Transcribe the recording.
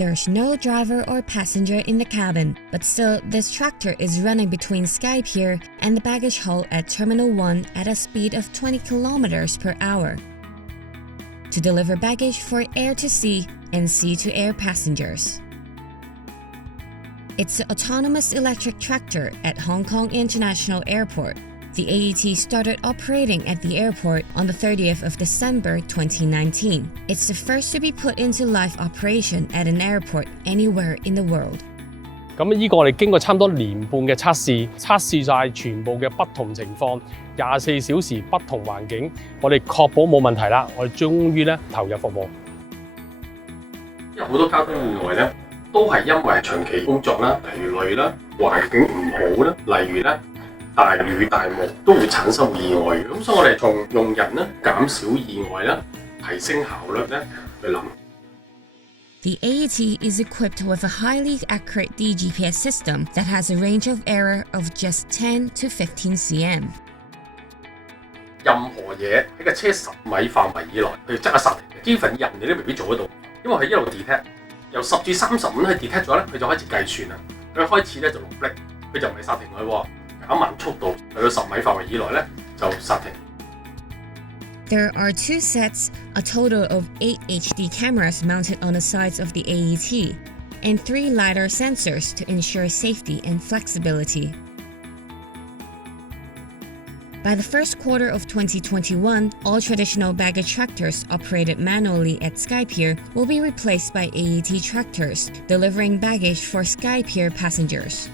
There's no driver or passenger in the cabin, but still this tractor is running between SkyPier and the baggage hold at Terminal 1 at a speed of 20 kilometers per hour to deliver baggage for air-to-sea and sea-to-air passengers. It's an autonomous electric tractor at Hong Kong International Airport. The AET started operating at the airport on the 30th of December 2019. It's the first to be put into live operation at an airport anywhere in the world. 咁呢個我哋經過差唔多年半嘅測試晒全部嘅不同情況，24小時不同環境，我哋確保冇問題啦，我哋終於咧投入服務。因為好多交通意外咧，都係因為長期工作啦、疲累啦、環境唔好啦，例如咧大雨大霧都會產生意外嘅。咁所以我哋從用人咧減少意外啦、提升效率咧去諗。The AET is equipped with a highly accurate DGPS system that has a range of error of just 10 to 15 cm. 任何嘢喺個車10米範圍以內，佢即刻剎停。even 人你都未必做得到，因為佢一路 detect， 由10至35去 detect 咗咧，佢就開始計算啦。佢開始咧就落 brake， 佢就唔係剎停佢喎，減慢速度，去到10米範圍以內咧就剎停。There are 2 sets, a total of 8 HD cameras mounted on the sides of the AET, and 3 LiDAR sensors to ensure safety and flexibility. By the first quarter of 2021, all traditional baggage tractors operated manually at SkyPier will be replaced by AET tractors, delivering baggage for SkyPier passengers.